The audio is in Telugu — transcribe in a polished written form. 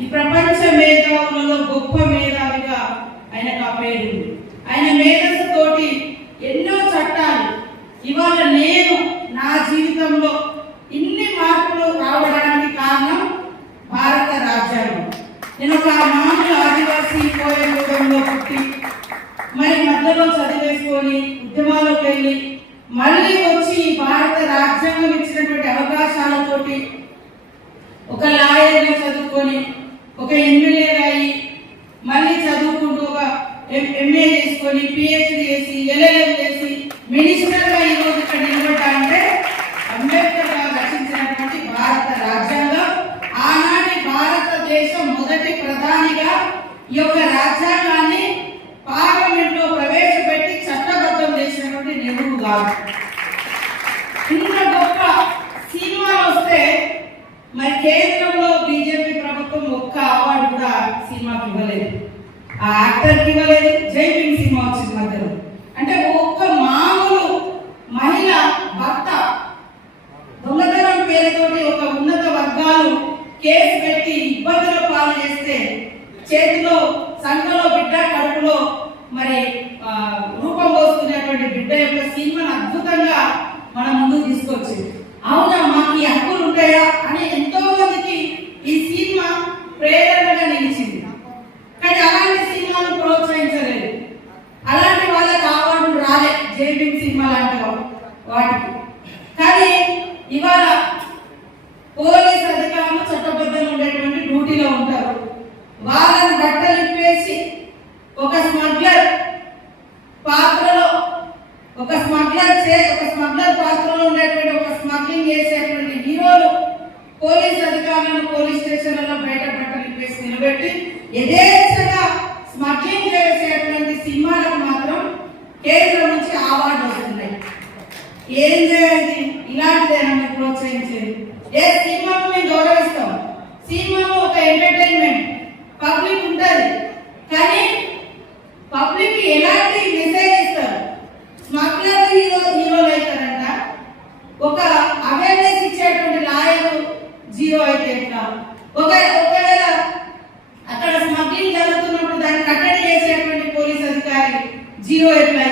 ఈ ప్రపంచ మేధావులలో గొప్ప మేధావిగా ఆయనకు ఆ పేరు. ఆయన మేధస్సు తోటి ఎన్నో చట్టాలు ఇవాళ నేను నా జీవితంలో ఇన్ని మార్పులు రావడానికి కారణం భారత రాజ్యాంగం. నేను ఒక మామూలు ఆదివాసీ కోయంగూడెంలో పుట్టి మరి మధ్యలో చదివేసుకొని ఉద్యమాలకు వెళ్ళి మళ్ళీ వచ్చి భారత రాజ్యాంగం ఇచ్చినటువంటి అవకాశాలతోటి ఒక లాయర్గా చదువుకొని ఒక ఎమ్మెల్యేగా అయ్యి మళ్ళీ చదువుకుంటూ ఒక ఎంఏ చేసుకొని పిహెచ్డి చేసి ఎల్ఎల్ఎం చేసి మినిస్టర్గా ఈరోజు ఇక్కడ నిలబడ్డా అంటే అంబేద్కర్ గారు రచించినటువంటి భారత రాజ్యాంగం. ఆనాటి భారతదేశం మొదటి ప్రధానిగా ఈ యొక్క రాజ్యాంగాన్ని పార్లమెంట్ లో ప్రవేశపెట్టి చట్టబద్ధం చేసినటువంటి నెహ్రూ గారు. ఇంత గొప్ప సినిమాలు వస్తే మరి కేంద్రంలో బీజేపీ ప్రభుత్వం ఒక్క అవార్డు కూడా సినిమాకి ఇవ్వలేదు, ఆ యాక్టర్కి ఇవ్వలేదు. జై భీమ్ సినిమా వచ్చింది మధ్యలో. అంటే ఒక్క మామూలు మహిళ భర్త దొంగతనం పేరుతోటి ఒక ఉన్నత వర్గాలు కేసు పెట్టి ఇబ్బందుల పాలు చేస్తే చేతిలో సంఘలో బిడ్డ కడుపులో మరి రూపం పోసుకునేటువంటి బిడ్డ యొక్క సినిమాను అద్భుతంగా మన ముందుకు తీసుకొచ్చింది. అవునా, మాకు ఈ హక్కులు ఉంటాయా అని ఎంతో మందికి ఈ సినిమా ప్రేరణగా నిలిచింది. కానీ అలాంటి సినిమాను ప్రోత్సహించలేదు, అలాంటి వాళ్ళకి అవార్డులు రాలే జై భీమ్ సినిమా లాంటి వాటికి. కానీ ఇవాళ పోలీస్ అధికారులు చట్టబద్ధంగా ఉండేటువంటి డ్యూటీలో ఉంటారు. వాళ్ళని బట్టలు ఇప్పేసి ఒక స్మగ్లర్ పాత్రలో ఒక స్మగ్లర్ పాత్రలో ఉండేటువంటి ఒక స్మగ్లింగ్ చేసేటువంటి హీరోలు పోలీస్ అధికారులను పోలీస్ స్టేషన్లలో బయట బట్టలు ఇప్పేసి నిలబెట్టి యథేచ్ఛగా స్మగ్లింగ్ చేసేటువంటి సినిమాలకు మాత్రం కేంద్రం నుంచి అవార్డు వస్తున్నాయి. ఏం చేయాలి? ఇలాంటిదేనా మీరు ప్రోత్సహించేది? ఏ సినిమాకు మేము గౌరవిస్తాం, సినిమాకు ఒక ఎంటర్టైన్మెంట్ పబ్లిక్ ఉంటుంది, కానీ పబ్లిక్ ఎలాంటి మెసేజ్ ఇస్తారు? స్మగ్లర్ హీరోలు అవుతారంట, ఒక అవేర్నెస్ ఇచ్చేటువంటి లాయర్ జీరో అయితే ఎట్లా? ఒకవేళ అక్కడ స్మగ్లింగ్ జరుగుతున్నప్పుడు దాన్ని కట్టడి చేసేటువంటి పోలీస్ అధికారి జీరో ఎట్లా